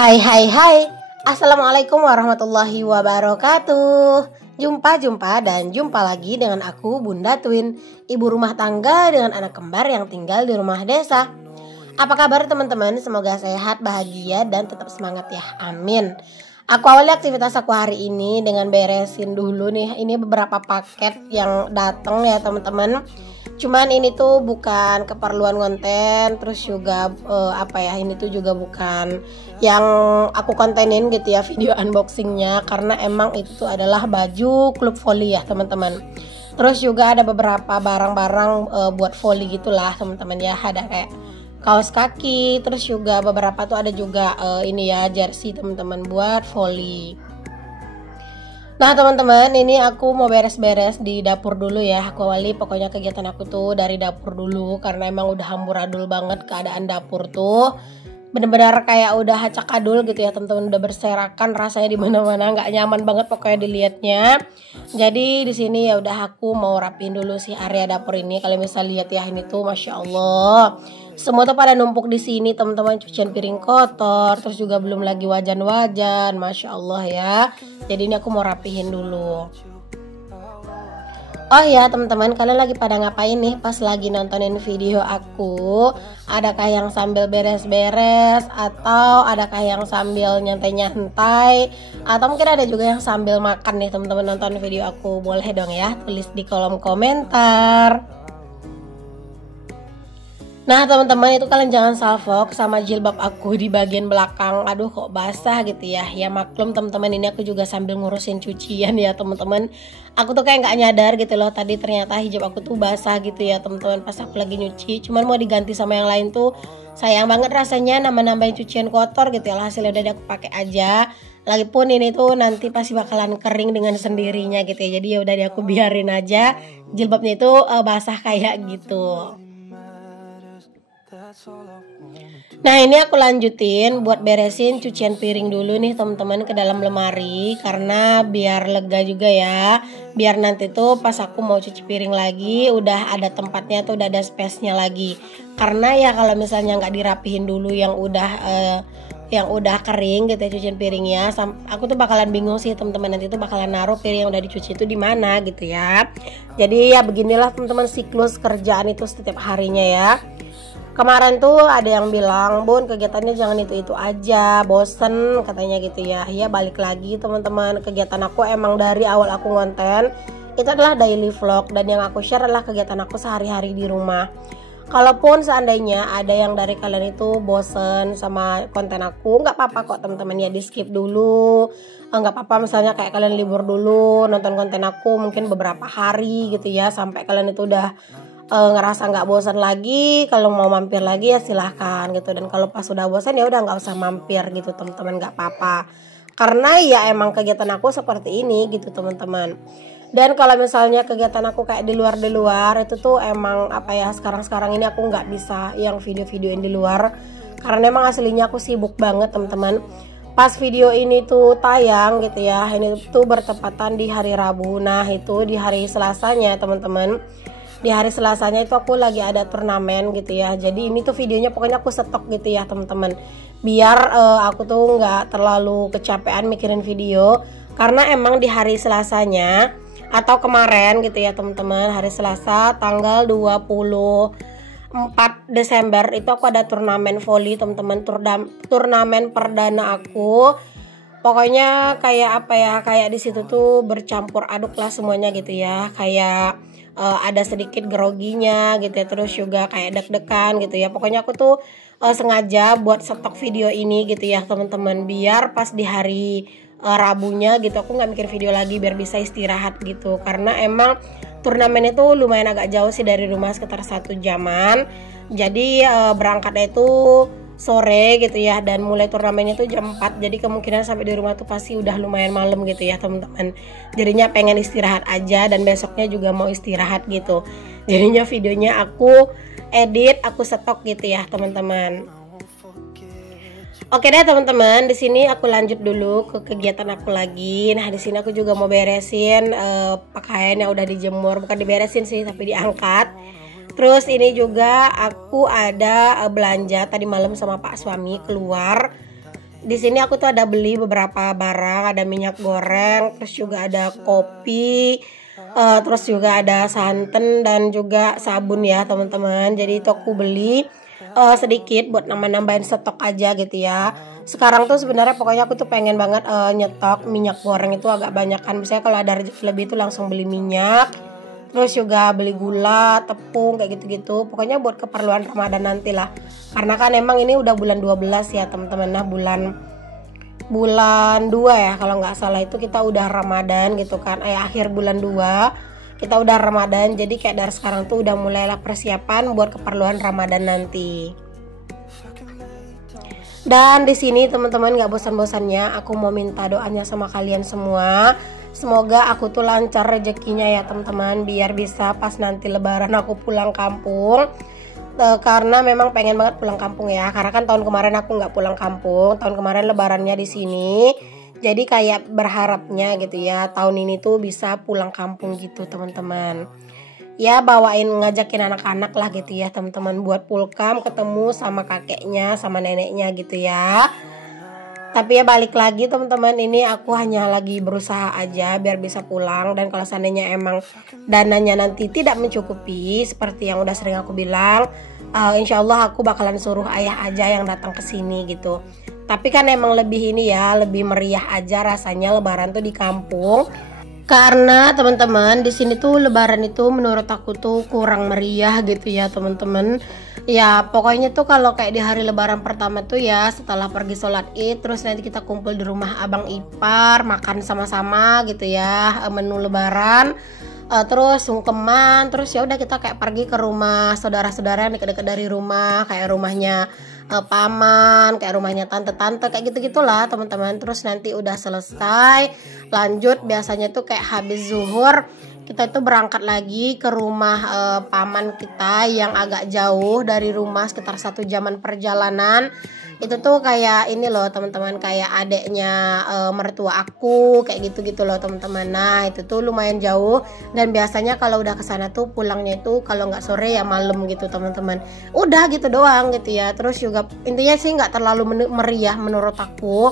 Hai. Assalamualaikum warahmatullahi wabarakatuh. Jumpa lagi dengan aku Bunda Twin, ibu rumah tangga dengan anak kembar yang tinggal di rumah desa. Apa kabar teman-teman? Semoga sehat, bahagia, dan tetap semangat ya. Amin. Aku awali aktivitas aku hari ini dengan beresin dulu nih. Ini beberapa paket yang datang ya teman-teman. Cuman ini tuh bukan keperluan konten, terus juga ini tuh juga bukan yang aku kontenin gitu ya video unboxingnya, karena emang itu tuh adalah baju klub voli ya teman-teman. Terus juga ada beberapa barang-barang buat voli gitulah teman-teman ya, ada kayak kaos kaki, terus juga beberapa tuh ada juga ini ya jersey teman-teman buat voli. Nah teman-teman, ini aku mau beres-beres di dapur dulu ya. Aku awali pokoknya kegiatan aku tuh dari dapur dulu, karena emang udah amburadul banget keadaan dapur tuh. Bener-bener kayak udah acak-adul gitu ya teman-teman, udah berserakan rasanya di mana-mana, nggak nyaman banget pokoknya dilihatnya. Jadi di sini ya udah aku mau rapiin dulu sih area dapur ini. Kalian bisa lihat ya, ini tuh masya Allah. Semua tuh pada numpuk di sini teman-teman, cucian piring kotor, terus juga belum lagi wajan-wajan, masya Allah ya. Jadi ini aku mau rapihin dulu. Oh ya teman-teman, kalian lagi pada ngapain nih pas lagi nontonin video aku? Adakah yang sambil beres-beres, atau adakah yang sambil nyantai-nyantai, atau mungkin ada juga yang sambil makan nih teman-teman nonton video aku? Boleh dong ya, tulis di kolom komentar. Nah teman-teman, itu kalian jangan salfok sama jilbab aku di bagian belakang. Aduh kok basah gitu ya. Ya maklum teman-teman, ini aku juga sambil ngurusin cucian ya teman-teman. Aku tuh kayak nggak nyadar gitu loh, tadi ternyata hijab aku tuh basah gitu ya teman-teman pas aku lagi nyuci. Cuman mau diganti sama yang lain tuh sayang banget rasanya, nambah-nambahin cucian kotor gitu ya. Hasilnya udah aku pakai aja. Lagipun ini tuh nanti pasti bakalan kering dengan sendirinya gitu ya. Jadi ya udah aku biarin aja jilbabnya itu basah kayak gitu. Nah ini aku lanjutin buat beresin cucian piring dulu nih teman-teman ke dalam lemari, karena biar lega juga ya, biar nanti tuh pas aku mau cuci piring lagi udah ada tempatnya tuh, udah ada space-nya lagi. Karena ya kalau misalnya nggak dirapihin dulu yang udah kering gitu ya cucian piringnya, aku tuh bakalan bingung sih teman-teman, nanti tuh bakalan naruh piring yang udah dicuci itu di mana gitu ya. Jadi ya beginilah teman-teman siklus kerjaan itu setiap harinya ya. Kemarin tuh ada yang bilang, Bun kegiatannya jangan itu-itu aja, bosen katanya gitu ya. Ya balik lagi teman-teman, kegiatan aku emang dari awal aku ngonten itu adalah daily vlog, dan yang aku share adalah kegiatan aku sehari-hari di rumah. Kalaupun seandainya ada yang dari kalian itu bosen sama konten aku, nggak apa-apa kok teman-teman ya, di skip dulu. Nggak apa-apa misalnya kayak kalian libur dulu nonton konten aku mungkin beberapa hari gitu ya, sampai kalian itu udah ngerasa nggak bosan lagi. Kalau mau mampir lagi ya silahkan gitu, dan kalau pas sudah bosan ya udah nggak usah mampir gitu teman-teman, nggak apa-apa, karena ya emang kegiatan aku seperti ini gitu teman-teman. Dan kalau misalnya kegiatan aku kayak di luar itu tuh emang sekarang ini aku nggak bisa yang video-videoin di luar, karena emang aslinya aku sibuk banget teman-teman. Pas video ini tuh tayang gitu ya, ini tuh bertepatan di hari Rabu. Nah itu di hari Selasanya teman-teman, di hari Selasanya itu aku lagi ada turnamen gitu ya. Jadi ini tuh videonya pokoknya aku stok gitu ya teman-teman, biar aku tuh nggak terlalu kecapean mikirin video. Karena emang di hari Selasanya atau kemarin gitu ya teman-teman, hari Selasa tanggal 24 Desember itu aku ada turnamen voli teman-teman, turnamen perdana aku. Pokoknya kayak kayak di situ tuh bercampur aduk lah semuanya gitu ya, kayak ada sedikit groginya gitu ya, terus juga kayak deg-degan gitu ya. Pokoknya aku tuh sengaja buat stok video ini gitu ya teman-teman, biar pas di hari Rabunya gitu aku nggak mikir video lagi, biar bisa istirahat gitu. Karena emang turnamen itu lumayan agak jauh sih dari rumah, sekitar 1 jaman. Jadi berangkatnya itu sore gitu ya, dan mulai turnamennya tuh jam 4. Jadi kemungkinan sampai di rumah tuh pasti udah lumayan malam gitu ya teman-teman. Jadinya pengen istirahat aja, dan besoknya juga mau istirahat gitu. Jadinya videonya aku edit, aku stok gitu ya teman-teman. Oke deh teman-teman, di sini aku lanjut dulu ke kegiatan aku lagi. Nah di sini aku juga mau beresin pakaian yang udah dijemur, bukan diberesin sih tapi diangkat. Terus ini juga aku ada belanja tadi malam sama Pak suami keluar. Di sini aku tuh ada beli beberapa barang, ada minyak goreng, terus juga ada kopi, terus juga ada santan dan juga sabun ya teman-teman. Jadi itu aku beli sedikit buat nambahin stok aja gitu ya. Sekarang tuh sebenarnya pokoknya aku tuh pengen banget nyetok minyak goreng itu agak banyak kan. Misalnya kalau ada rezeki lebih itu langsung beli minyak. Terus juga beli gula, tepung kayak gitu-gitu. Pokoknya buat keperluan Ramadan nanti lah. Karena kan emang ini udah bulan 12 ya teman-teman. Nah bulan 2 ya kalau nggak salah itu kita udah Ramadan gitu kan. Akhir bulan 2 kita udah Ramadan. Jadi kayak dari sekarang tuh udah mulailah persiapan buat keperluan Ramadan nanti. Dan di sini teman-teman nggak bosan-bosannya aku mau minta doanya sama kalian semua. Semoga aku tuh lancar rezekinya ya teman-teman, biar bisa pas nanti lebaran aku pulang kampung. Karena memang pengen banget pulang kampung ya. Karena kan tahun kemarin aku nggak pulang kampung, tahun kemarin lebarannya di sini. Jadi kayak berharapnya gitu ya, tahun ini tuh bisa pulang kampung gitu teman-teman. Ya bawain ngajakin anak-anak lah gitu ya teman-teman buat pulkam ketemu sama kakeknya sama neneknya gitu ya. Tapi ya balik lagi teman-teman, ini aku hanya lagi berusaha aja biar bisa pulang. Dan kalau seandainya emang dananya nanti tidak mencukupi seperti yang udah sering aku bilang, insya Allah aku bakalan suruh ayah aja yang datang ke sini gitu. Tapi kan emang lebih ini ya, lebih meriah aja rasanya lebaran tuh di kampung. Karena teman-teman di sini tuh lebaran itu menurut aku tuh kurang meriah gitu ya teman-teman. Ya pokoknya tuh kalau kayak di hari lebaran pertama tuh ya setelah pergi sholat id, terus nanti kita kumpul di rumah abang ipar, makan sama-sama gitu ya, menu lebaran. Terus sungkeman, terus ya udah kita kayak pergi ke rumah saudara-saudara yang dekat-dekat dari rumah, kayak rumahnya paman, kayak rumahnya tante-tante kayak gitu-gitulah teman-teman. Terus nanti udah selesai, lanjut biasanya tuh kayak habis zuhur kita itu berangkat lagi ke rumah paman kita yang agak jauh dari rumah, sekitar 1 jaman perjalanan. Itu tuh kayak ini loh teman-teman, kayak adeknya mertua aku kayak gitu-gitu loh teman-teman. Nah itu tuh lumayan jauh, dan biasanya kalau udah kesana tuh pulangnya itu kalau nggak sore ya malam gitu teman-teman. Udah gitu doang gitu ya. Terus juga intinya sih nggak terlalu meriah menurut aku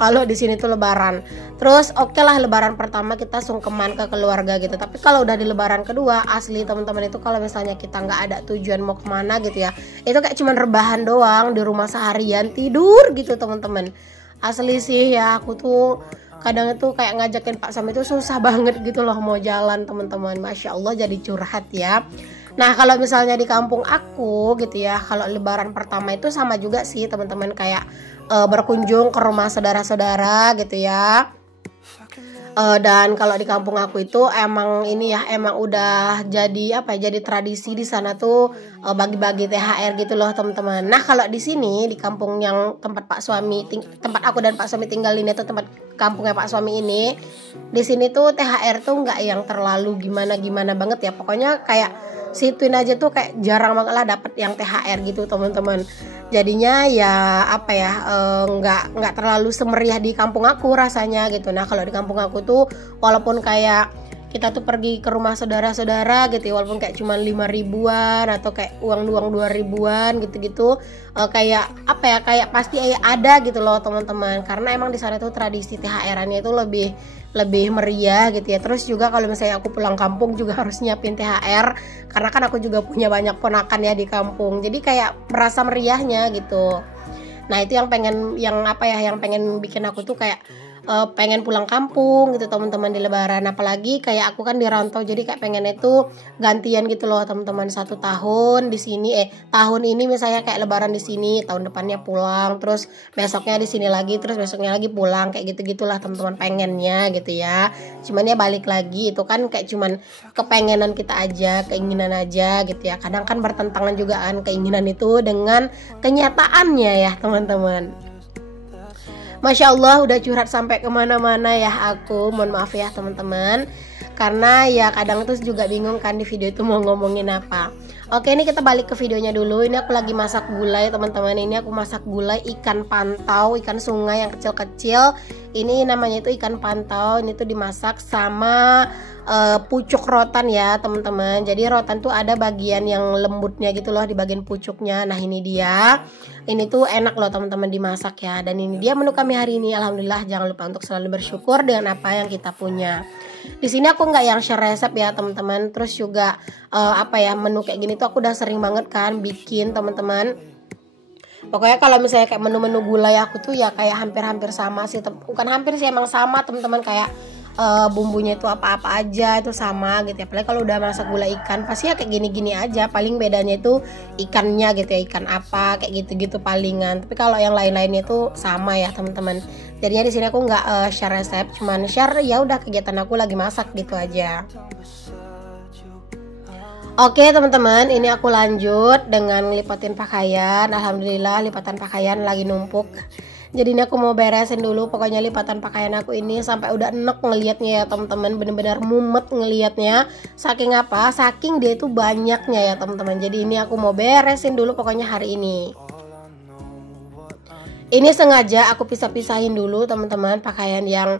kalau di sini tuh lebaran. Terus oke lah lebaran pertama kita sungkeman ke keluarga gitu. Tapi kalau udah di lebaran kedua asli teman-teman itu kalau misalnya kita nggak ada tujuan mau kemana gitu ya, itu kayak cuman rebahan doang di rumah seharian, tidur gitu teman-teman. Asli sih ya, aku tuh kadang itu kayak ngajakin Pak Sam itu susah banget gitu loh mau jalan teman-teman. Masya Allah jadi curhat ya. Nah kalau misalnya di kampung aku gitu ya, kalau lebaran pertama itu sama juga sih teman-teman, kayak berkunjung ke rumah saudara-saudara gitu ya. Dan kalau di kampung aku itu emang ini ya, emang udah jadi apa ya, jadi tradisi di sana tuh bagi-bagi THR gitu loh teman-teman. Nah kalau di sini di kampung yang tempat tempat aku dan Pak Suami tinggal ini tuh, tempat kampungnya Pak Suami ini, di sini tuh THR tuh nggak yang terlalu gimana-gimana banget ya. Pokoknya kayak situin aja tuh kayak jarang banget lah dapet yang THR gitu teman-teman. Jadinya ya apa ya, nggak terlalu semeriah di kampung aku rasanya gitu. Nah kalau di kampung aku tuh walaupun kayak kita tuh pergi ke rumah saudara-saudara gitu ya, walaupun kayak cuma 5 ribuan atau kayak uang 2 ribuan gitu-gitu, kayak apa ya, kayak pasti ada gitu loh teman-teman. Karena emang di sana tuh tradisi THR-annya itu lebih meriah gitu ya. Terus juga kalau misalnya aku pulang kampung juga harus nyiapin THR, karena kan aku juga punya banyak ponakan ya di kampung. Jadi kayak merasa meriahnya gitu. Nah itu yang pengen bikin aku tuh kayak pengen pulang kampung gitu teman-teman di lebaran. Apalagi kayak aku kan di rantau, jadi kayak pengen itu gantian gitu loh teman-teman, 1 tahun di sini, tahun ini misalnya kayak lebaran di sini, tahun depannya pulang, terus besoknya di sini lagi, terus besoknya lagi pulang, kayak gitu-gitulah teman-teman pengennya gitu ya. Cuman ya balik lagi itu kan kayak cuman kepengenan kita aja, keinginan aja gitu ya. Kadang kan bertentangan juga kan keinginan itu dengan kenyataannya ya teman-teman. Masya Allah udah curhat sampai kemana-mana ya aku, mohon maaf ya teman-teman. karena ya kadang tuh juga bingung kan di video itu mau ngomongin apa. Oke, ini kita balik ke videonya dulu. Ini aku lagi masak gulai teman-teman. Ini aku masak gulai ikan pantau, ikan sungai yang kecil-kecil. Ini namanya itu ikan pantau. Ini tuh dimasak sama pucuk rotan ya teman-teman. Jadi rotan tuh ada bagian yang lembutnya gitu loh di bagian pucuknya. Nah ini dia. Ini tuh enak loh teman-teman dimasak ya. Dan ini dia menu kami hari ini. Alhamdulillah, jangan lupa untuk selalu bersyukur dengan apa yang kita punya. Di sini aku nggak yang share resep ya teman-teman. Terus juga menu kayak gini tuh aku udah sering banget kan bikin teman-teman. Pokoknya kalau misalnya kayak menu-menu gulai aku tuh ya kayak hampir-hampir sama sih. Bukan hampir sih, emang sama teman-teman, kayak bumbunya itu apa-apa aja itu sama gitu ya. Apalagi kalau udah masak gulai ikan pasti ya kayak gini-gini aja. Paling bedanya itu ikannya gitu ya, ikan apa kayak gitu-gitu palingan. Tapi kalau yang lain-lainnya itu sama ya teman-teman. Jadinya di sini aku nggak share resep, cuman share ya udah kegiatan aku lagi masak gitu aja. Oke teman-teman, ini aku lanjut dengan ngelipatin pakaian. Alhamdulillah lipatan pakaian lagi numpuk. Jadi ini aku mau beresin dulu. Pokoknya lipatan pakaian aku ini sampai udah enek ngelihatnya ya teman-teman. Bener-bener mumet ngelihatnya. Saking apa? Saking dia itu banyaknya ya teman-teman. Jadi ini aku mau beresin dulu pokoknya hari ini. Ini sengaja aku pisah-pisahin dulu teman-teman, pakaian yang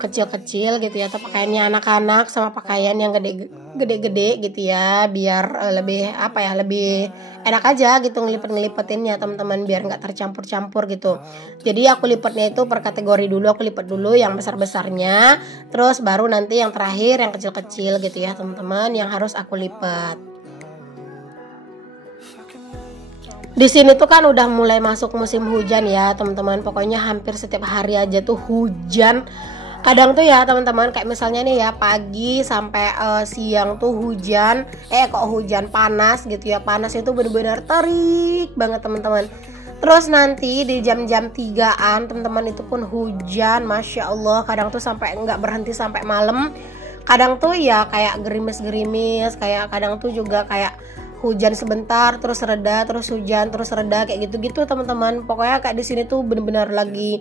kecil-kecil gitu ya, atau pakaiannya anak-anak sama pakaian yang gede-gede gitu ya, biar lebih lebih enak aja gitu ngelipet-ngelipetinnya teman-teman, biar nggak tercampur-campur gitu. Jadi aku lipatnya itu per kategori dulu, aku lipat dulu yang besar-besarnya, terus baru nanti yang terakhir yang kecil-kecil gitu ya teman-teman, yang harus aku lipat. Di sini tuh kan udah mulai masuk musim hujan ya teman-teman. Pokoknya hampir setiap hari aja tuh hujan. Kadang tuh ya teman-teman, kayak misalnya nih ya pagi sampai siang tuh hujan. Kok hujan panas gitu ya. Panas itu benar-benar terik banget teman-teman. Terus nanti di jam-jam 3-an teman-teman itu pun hujan. Masya Allah, kadang tuh sampai nggak berhenti sampai malam. Kadang tuh ya kayak gerimis-gerimis. Kayak kadang tuh juga kayak hujan sebentar terus reda, terus hujan terus reda, kayak gitu-gitu teman-teman. Pokoknya kayak di sini tuh bener-bener lagi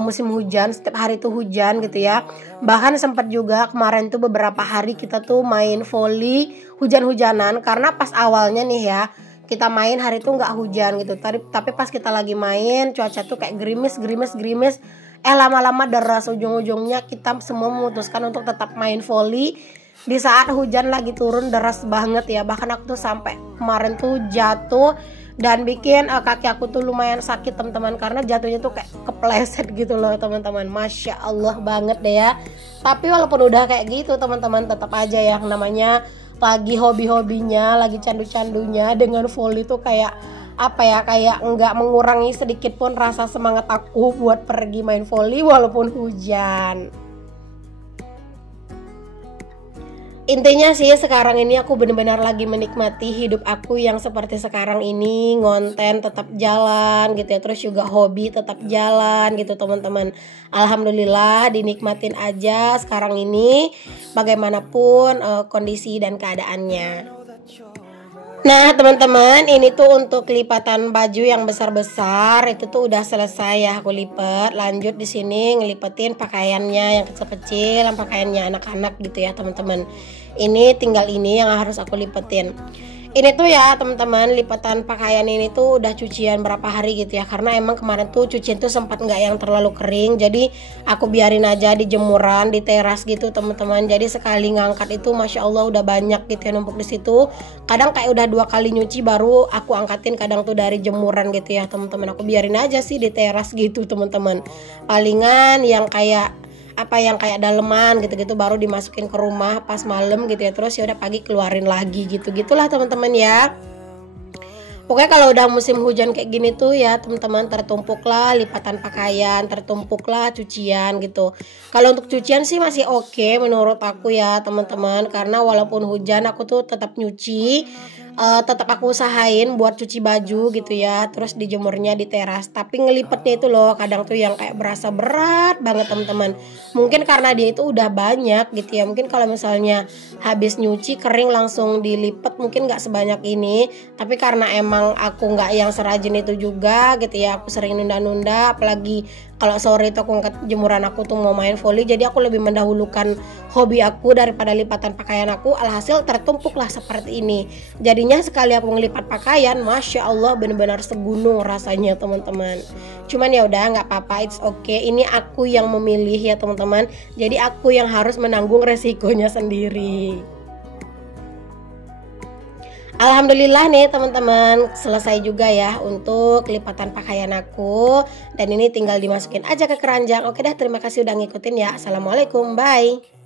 musim hujan, setiap hari tuh hujan gitu ya. Bahkan sempat juga kemarin tuh beberapa hari kita tuh main volley hujan-hujanan, karena pas awalnya nih ya kita main hari tuh nggak hujan gitu. Tapi pas kita lagi main cuaca tuh kayak gerimis. Lama-lama deras, ujung-ujungnya kita semua memutuskan untuk tetap main volley di saat hujan lagi turun deras banget ya. Bahkan aku tuh sampai kemarin tuh jatuh dan bikin kaki aku tuh lumayan sakit teman-teman, karena jatuhnya tuh kayak kepleset gitu loh teman-teman. Masya Allah banget deh ya. Tapi walaupun udah kayak gitu teman-teman, tetap aja yang namanya lagi hobi-hobinya, lagi candu-candunya dengan volley tuh kayak kayak nggak mengurangi sedikit pun rasa semangat aku buat pergi main volley walaupun hujan. Intinya sih sekarang ini aku benar-benar lagi menikmati hidup aku yang seperti sekarang ini. Ngonten tetap jalan gitu ya, terus juga hobi tetap jalan gitu teman-teman. Alhamdulillah dinikmatin aja sekarang ini bagaimanapun kondisi dan keadaannya. Nah teman-teman, ini tuh untuk lipatan baju yang besar-besar itu tuh udah selesai ya aku lipat. Lanjut di sini ngelipetin pakaiannya yang kecil-kecil, pakaiannya anak-anak gitu ya teman-teman. Ini tinggal ini yang harus aku lipetin. Ini tuh ya teman-teman, lipatan pakaian ini tuh udah cucian berapa hari gitu ya, karena emang kemarin tuh cucian tuh sempat nggak yang terlalu kering, jadi aku biarin aja di jemuran di teras gitu teman-teman. Jadi sekali ngangkat itu Masya Allah udah banyak gitu ya numpuk di situ. Kadang kayak udah 2 kali nyuci baru aku angkatin, kadang tuh dari jemuran gitu ya teman-teman. Aku biarin aja sih di teras gitu teman-teman. Palingan yang kayak daleman gitu-gitu baru dimasukin ke rumah pas malam gitu ya, terus ya udah pagi keluarin lagi gitu-gitulah teman-teman ya. Pokoknya kalau udah musim hujan kayak gini tuh ya teman-teman, tertumpuklah lipatan pakaian, tertumpuklah cucian gitu. Kalau untuk cucian sih masih oke menurut aku ya teman-teman, karena walaupun hujan aku tuh tetap nyuci, tetap aku usahain buat cuci baju gitu ya, terus dijemurnya di teras. Tapi ngelipetnya itu loh kadang tuh yang kayak berasa berat banget teman-teman. Mungkin karena dia itu udah banyak gitu ya, mungkin kalau misalnya habis nyuci kering langsung dilipet mungkin nggak sebanyak ini. Tapi karena emang aku nggak yang serajin itu juga gitu ya, aku sering nunda-nunda, apalagi kalau sore itu aku ngangkat jemuran aku tuh mau main volley, jadi aku lebih mendahulukan hobi aku daripada lipatan pakaian aku, alhasil tertumpuklah seperti ini. Jadinya sekali aku ngelipat pakaian, Masya Allah benar-benar segunung rasanya teman-teman. Cuman ya udah nggak apa-apa, it's okay. Ini aku yang memilih ya teman-teman. Jadi aku yang harus menanggung resikonya sendiri. Alhamdulillah nih teman-teman, selesai juga ya untuk lipatan pakaian aku. Dan ini tinggal dimasukin aja ke keranjang. Oke dah, terima kasih udah ngikutin ya. Assalamualaikum, bye.